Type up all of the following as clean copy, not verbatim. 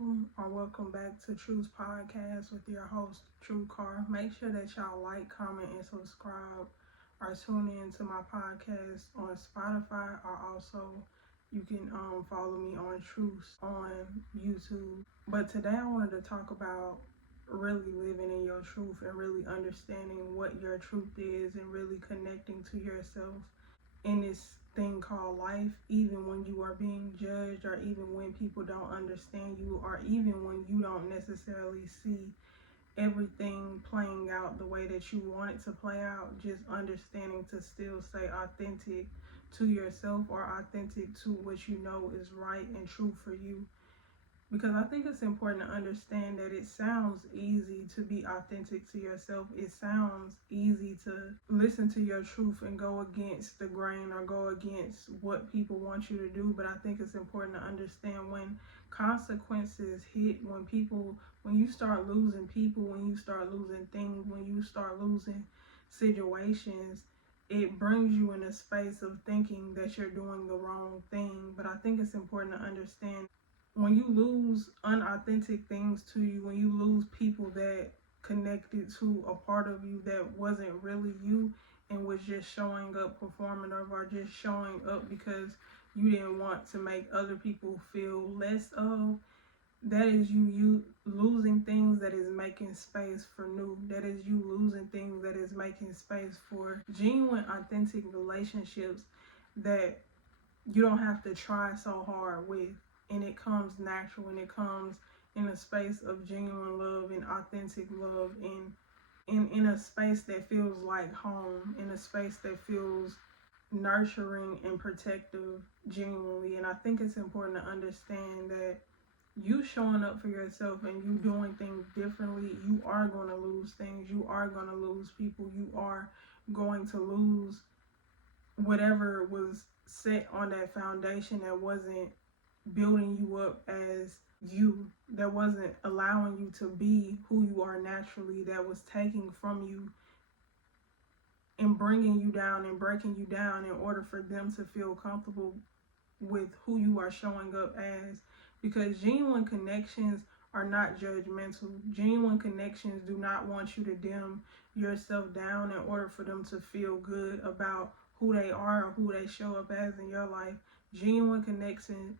welcome back to TRU88Podcast with your host, True Car. Make sure that y'all like, comment, and subscribe or tune in to my podcast on Spotify, or also you can follow me on Truth on YouTube. But today I wanted to talk about really living in your truth and really understanding what your truth is and really connecting to yourself in this thing called life, even when you are being judged, or even when people don't understand you, or even when you don't necessarily see everything playing out the way that you want it to play out. Just understanding to still stay authentic to yourself, or authentic to what you know is right and true for you. Because I think it's important to understand that it sounds easy to be authentic to yourself. It sounds easy to listen to your truth and go against the grain or go against what people want you to do. But I think it's important to understand when consequences hit, when you start losing people, when you start losing things, when you start losing situations, it brings you in a space of thinking that you're doing the wrong thing. But I think it's important to understand when you lose unauthentic things to you, when you lose people that connected to a part of you that wasn't really you and was just showing up performative, or just showing up because you didn't want to make other people feel less of, that is you losing things that is making space for new. That is you losing things that is making space for genuine, authentic relationships that you don't have to try so hard with. And it comes natural, and it comes in a space of genuine love and authentic love, and in a space that feels like home, in a space that feels nurturing and protective genuinely. And I think it's important to understand that you showing up for yourself and you doing things differently, you are going to lose things. You are going to lose people. You are going to lose whatever was set on that foundation that wasn't building you up as you, that wasn't allowing you to be who you are naturally, that was taking from you and bringing you down and breaking you down in order for them to feel comfortable with who you are showing up as. Because genuine connections are not judgmental. Genuine connections do not want you to dim yourself down in order for them to feel good about who they are or who they show up as in your life. Genuine connections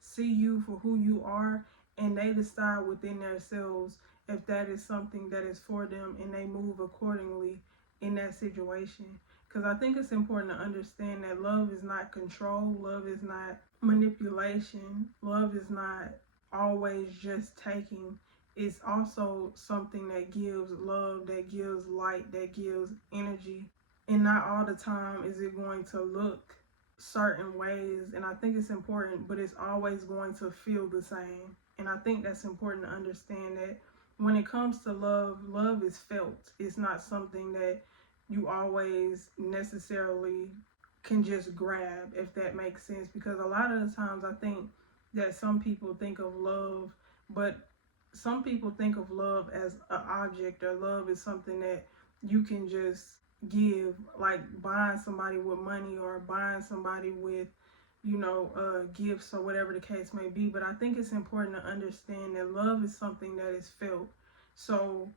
see you for who you are, and they decide within themselves if that is something that is for them, and they move accordingly in that situation. Because I think it's important to understand that love is not control, love is not manipulation, love is not always just taking. It's also something that gives love, that gives light, that gives energy. And not all the time is it going to look certain ways, and I think it's important, but it's always going to feel the same. And I think that's important to understand, that when it comes to love, love is felt. It's not something that you always necessarily can just grab, if that makes sense. Because a lot of the times I think that some people think of love, but some people think of love as an object, or love is something that you can just give, like buying somebody with money, or buying somebody with gifts, or whatever the case may be. But I think it's important to understand that love is something that is felt. So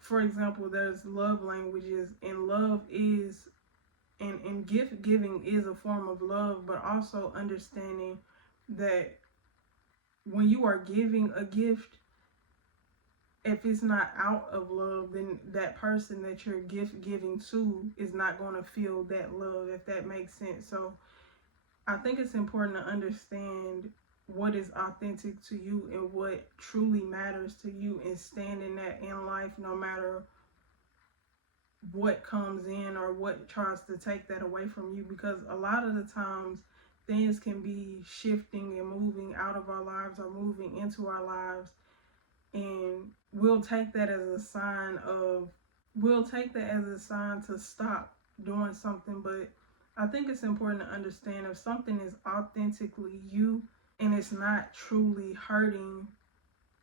for example, there's love languages, and love is and gift giving is a form of love. But also understanding that when you are giving a gift, if it's not out of love, then that person that you're gift giving to is not going to feel that love, if that makes sense. So I think it's important to understand what is authentic to you and what truly matters to you, and stand in that in life, no matter what comes in or what tries to take that away from you. Because a lot of the times things can be shifting and moving out of our lives or moving into our lives, and we'll take that as a sign to stop doing something. But I think it's important to understand, if something is authentically you and it's not truly hurting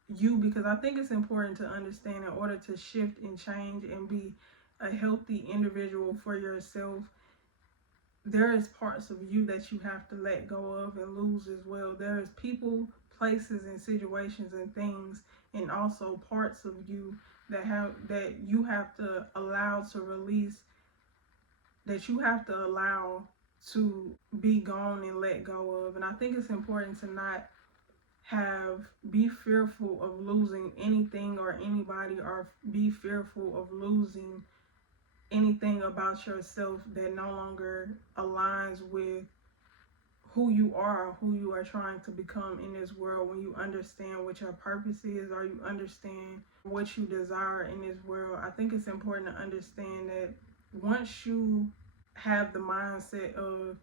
you, because I think it's important to understand, in order to shift and change and be a healthy individual for yourself, there is parts of you that you have to let go of and lose as well. There is people, places, and situations and things, and also parts of you that you have to allow to release, that you have to allow to be gone and let go of. And I think it's important to not be fearful of losing anything or anybody, or be fearful of losing anything about yourself that no longer aligns with who you are, who you are trying to become in this world. When you understand what your purpose is, or you understand what you desire in this world, I think it's important to understand that once you have the mindset of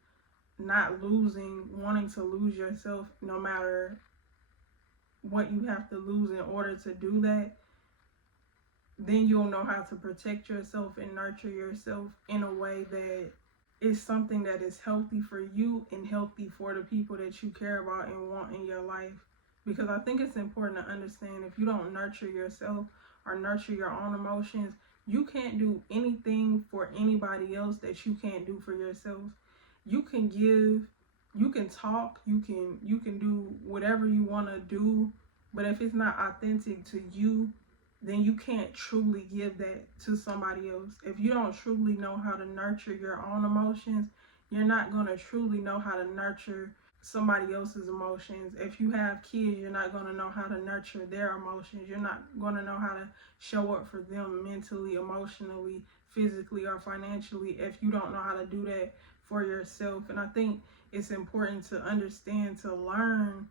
not wanting to lose yourself, no matter what you have to lose in order to do that, then you'll know how to protect yourself and nurture yourself in a way that is something that is healthy for you and healthy for the people that you care about and want in your life. Because I think it's important to understand, if you don't nurture yourself or nurture your own emotions, you can't do anything for anybody else that you can't do for yourself. You can give, you can talk, you can do whatever you want to do, but if it's not authentic to you, then you can't truly give that to somebody else. If you don't truly know how to nurture your own emotions, you're not going to truly know how to nurture somebody else's emotions. If you have kids, you're not going to know how to nurture their emotions. You're not going to know how to show up for them mentally, emotionally, physically, or financially if you don't know how to do that for yourself. And I think it's important to understand, to learn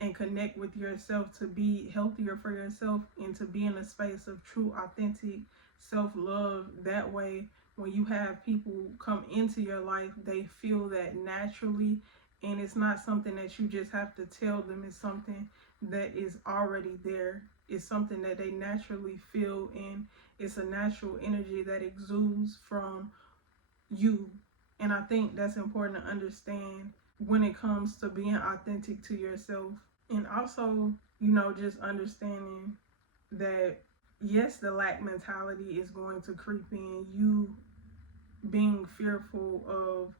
and connect with yourself, to be healthier for yourself, and to be in a space of true, authentic self-love. That way, when you have people come into your life, they feel that naturally, and it's not something that you just have to tell them. It's something that is already there. It's something that they naturally feel, and it's a natural energy that exudes from you. And I think that's important to understand when it comes to being authentic to yourself. And also, just understanding that, yes, the lack mentality is going to creep in. You being fearful of,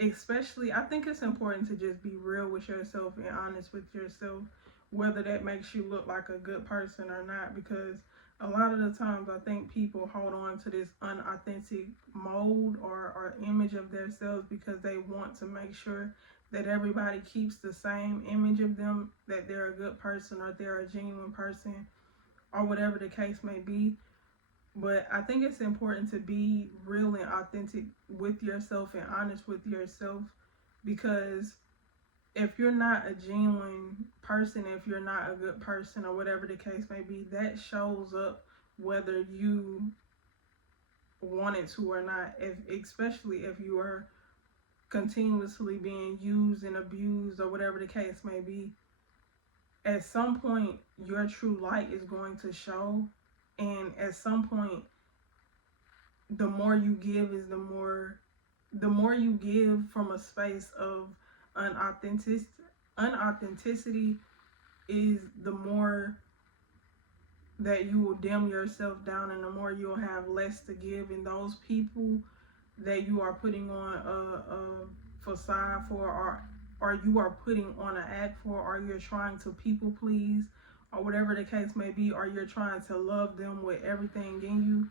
especially, I think it's important to just be real with yourself and honest with yourself, whether that makes you look like a good person or not. Because a lot of the times I think people hold on to this unauthentic mold or image of themselves because they want to make sure that everybody keeps the same image of them, that they're a good person or they're a genuine person, or whatever the case may be. But I think it's important to be real and authentic with yourself and honest with yourself, because if you're not a genuine person, if you're not a good person, or whatever the case may be, that shows up whether you want it to or not. Especially if you are continuously being used and abused, or whatever the case may be, at some point your true light is going to show. And at some point, the more you give is the more you give from a space of unauthenticity, is the more that you will dim yourself down, and the more you'll have less to give. And those people that you are putting on a facade for, or you are putting on an act for, or you're trying to people please, or whatever the case may be, or you're trying to love them with everything in you,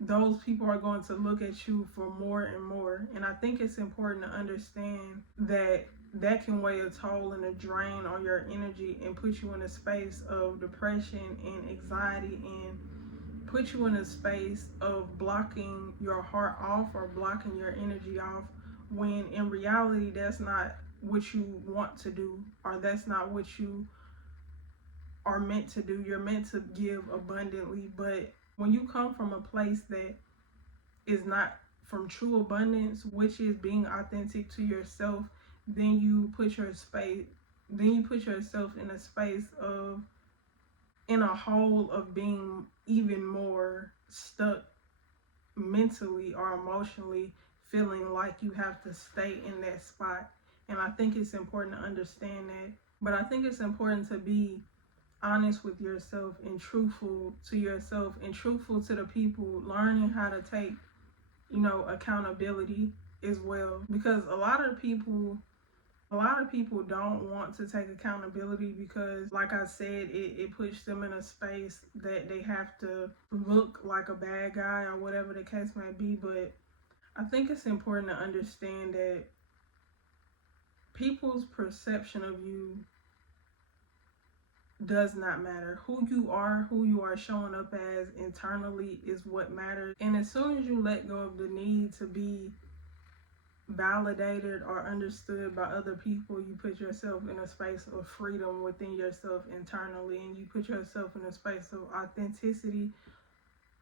those people are going to look at you for more and more. And I think it's important to understand that that can weigh a toll and a drain on your energy, and put you in a space of depression and anxiety, and put you in a space of blocking your heart off or blocking your energy off, when in reality that's not what you want to do, or that's not what you are meant to do. You're meant to give abundantly. But when you come from a place that is not from true abundance, which is being authentic to yourself, then you put yourself in a space of, in a hole of being even more stuck mentally or emotionally, feeling like you have to stay in that spot. And I think it's important to understand that. But I think it's important to be honest with yourself and truthful to yourself and truthful to the people, learning how to take accountability as well, because a lot of people don't want to take accountability because, like I said, it puts them in a space that they have to look like a bad guy or whatever the case may be. But I think it's important to understand that people's perception of you does not matter. Who you are showing up as internally is what matters. And as soon as you let go of the need to be validated or understood by other people, you put yourself in a space of freedom within yourself internally, and you put yourself in a space of authenticity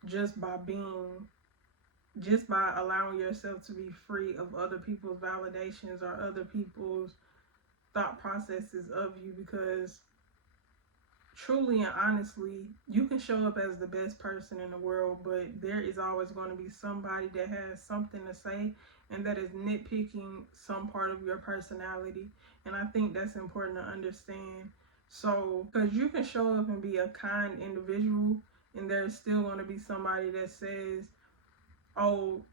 just by allowing yourself to be free of other people's validations or other people's thought processes of you. Because truly and honestly, you can show up as the best person in the world, but there is always going to be somebody that has something to say and that is nitpicking some part of your personality. And I think that's important to understand. So, because you can show up and be a kind individual, and there's still going to be somebody that says, oh,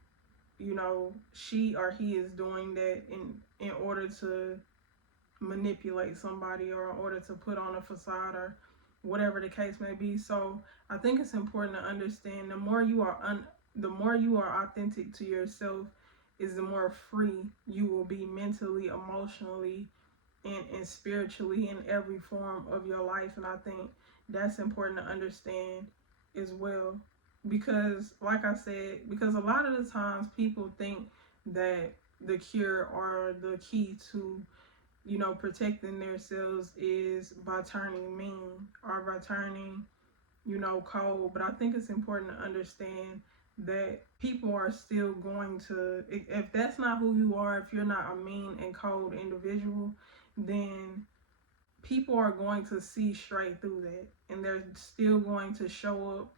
she or he is doing that in order to manipulate somebody or in order to put on a facade or whatever the case may be. So I think it's important to understand the more you are authentic to yourself is the more free you will be mentally, emotionally, and spiritually in every form of your life. And I think that's important to understand as well. Because like I said, because a lot of the times people think that the cure or the key to protecting themselves is by turning mean or by turning, cold. But I think it's important to understand that people are still going to, if that's not who you are, if you're not a mean and cold individual, then people are going to see straight through that. And they're still going to show up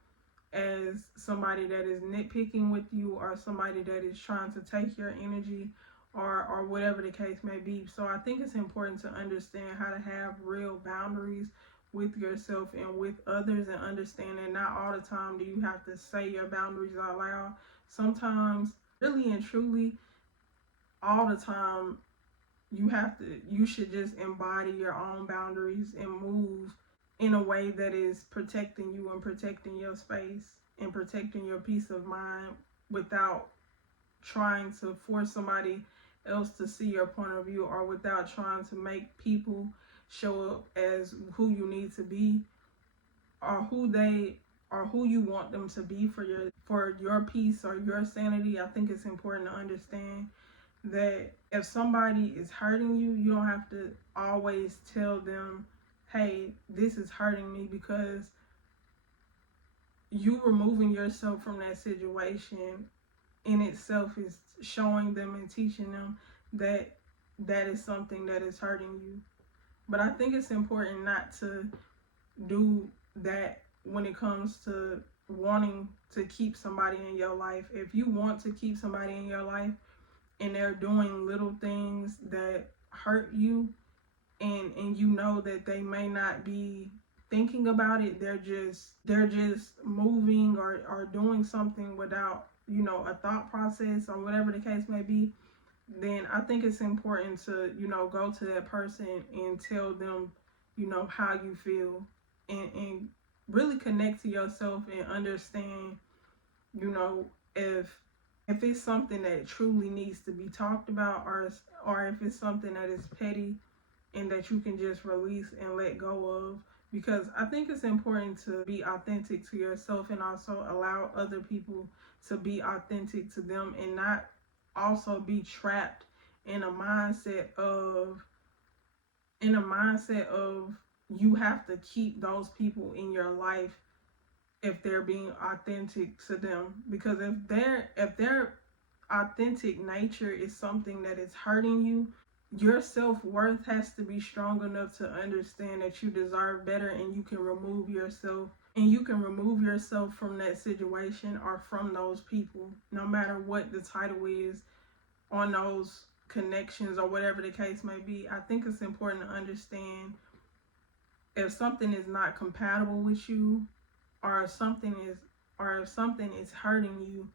as somebody that is nitpicking with you or somebody that is trying to take your energy or whatever the case may be. So I think it's important to understand how to have real boundaries with yourself and with others, and understand that not all the time do you have to say your boundaries out loud. Sometimes, really and truly, all the time, you should just embody your own boundaries and move in a way that is protecting you and protecting your space and protecting your peace of mind without trying to force somebody else to see your point of view, or without trying to make people show up as who you need to be or who you want them to be for your peace or your sanity. I think it's important to understand that if somebody is hurting you, you don't have to always tell them, hey, this is hurting me, because you removing yourself from that situation in itself is showing them and teaching them that that is something that is hurting you. But I think it's important not to do that when it comes to wanting to keep somebody in your life. If you want to keep somebody in your life and they're doing little things that hurt you, and you know that they may not be thinking about it, they're just moving or doing something without a thought process or whatever the case may be, then I think it's important to go to that person and tell them how you feel, and really connect to yourself and understand if it's something that truly needs to be talked about, or if it's something that is petty and that you can just release and let go of. Because I think it's important to be authentic to yourself and also allow other people to be authentic to them, and not also be trapped in a mindset of you have to keep those people in your life if they're being authentic to them. Because if their authentic nature is something that is hurting you, your self-worth has to be strong enough to understand that you deserve better, and you can remove yourself from that situation or from those people, no matter what the title is on those connections or whatever the case may be. I think it's important to understand if something is not compatible with you, or if something is hurting you,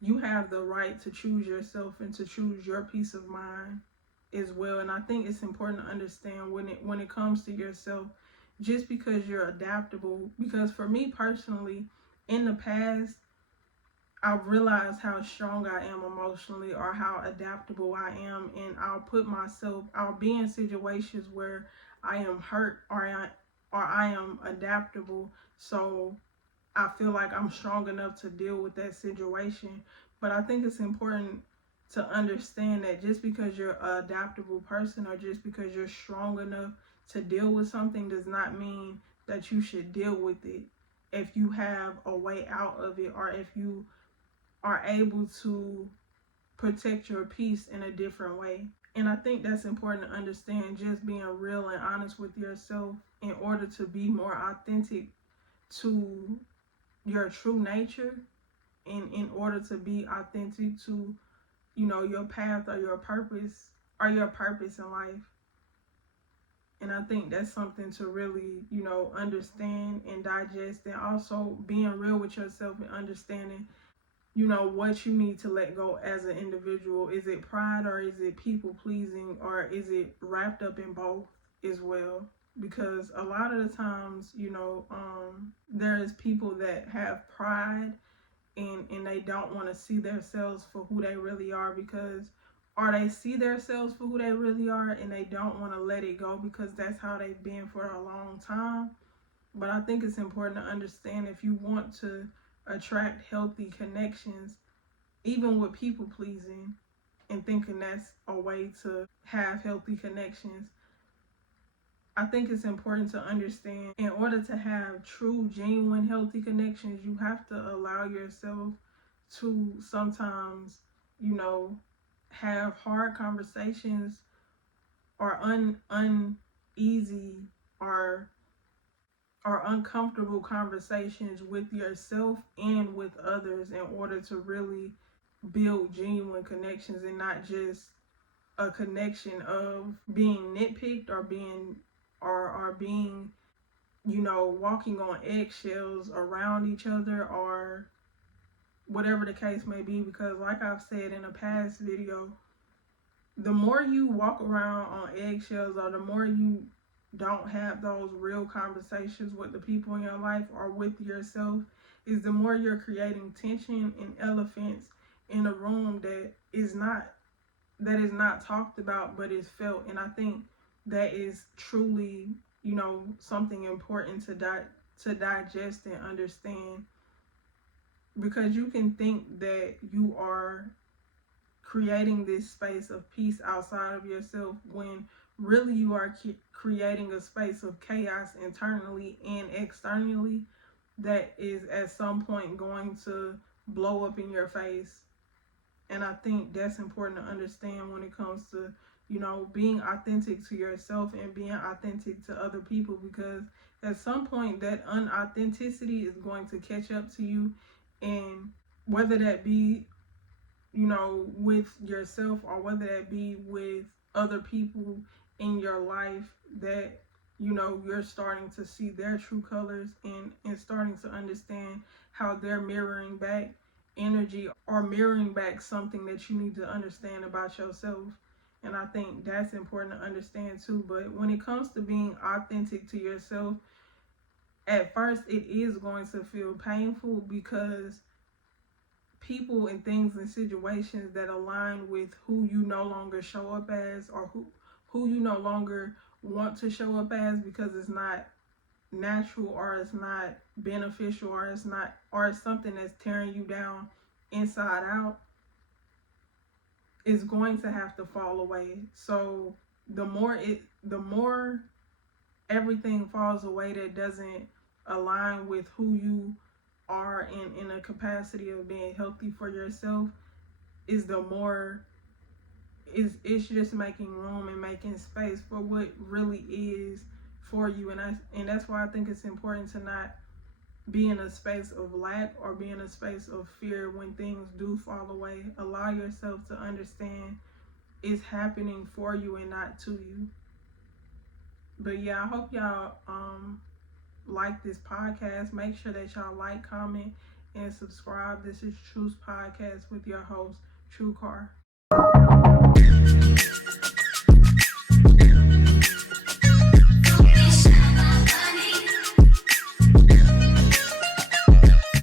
you have the right to choose yourself and to choose your peace of mind as well. And I think it's important to understand when it comes to yourself, just because you're adaptable. Because for me personally, in the past, I've realized how strong I am emotionally, or how adaptable I am, and I'll be in situations where I am hurt, or I am adaptable. So I feel like I'm strong enough to deal with that situation. But I think it's important to understand that just because you're an adaptable person, or just because you're strong enough to deal with something, does not mean that you should deal with it if you have a way out of it, or if you are able to protect your peace in a different way. And I think that's important to understand, just being real and honest with yourself in order to be more authentic to your true nature, and in order to be authentic to, your path, or your purpose, in life. And I think that's something to really, understand and digest, and also being real with yourself and understanding, what you need to let go as an individual. Is it pride, or is it people pleasing, or is it wrapped up in both as well? Because a lot of the times, there is people that have pride, and they don't want to see themselves for who they really are, or they see themselves for who they really are, and they don't want to let it go because that's how they've been for a long time. But I think it's important to understand, if you want to attract healthy connections, even with people pleasing and thinking that's a way to have healthy connections, I think it's important to understand, in order to have true, genuine, healthy connections, you have to allow yourself to sometimes, have hard conversations, or uneasy, or uncomfortable conversations with yourself and with others, in order to really build genuine connections, and not just a connection of being nitpicked, or being walking on eggshells around each other, or whatever the case may be. Because like I've said in a past video, the more you walk around on eggshells, or the more you don't have those real conversations with the people in your life, or with yourself, is the more you're creating tension and elephants in a room that is not talked about, but is felt. And I think that is truly, something important to digest and understand. Because you can think that you are creating this space of peace outside of yourself, when really you are creating a space of chaos internally and externally, that is at some point going to blow up in your face. And I think that's important to understand when it comes to, being authentic to yourself and being authentic to other people. Because at some point, that unauthenticity is going to catch up to you. And whether that be, with yourself, or whether that be with other people in your life, that, you're starting to see their true colors, and starting to understand how they're mirroring back energy, or mirroring back something that you need to understand about yourself. And I think that's important to understand too. But when it comes to being authentic to yourself, at first it is going to feel painful, because people and things and situations that align with who you no longer show up as, or who you no longer want to show up as, because it's not natural, or it's not beneficial, or it's something that's tearing you down inside out, is going to have to fall away. So the more everything falls away that doesn't align with who you are in a capacity of being healthy for yourself, is the more it's just making room and making space for what really is for you. And that's why I think it's important to not be in a space of lack, or be in a space of fear when things do fall away. Allow yourself to understand it's happening for you and not to you. But yeah, I hope y'all like this podcast. Make sure that y'all like, comment, and subscribe. This is Truth Podcast with your host, True Car.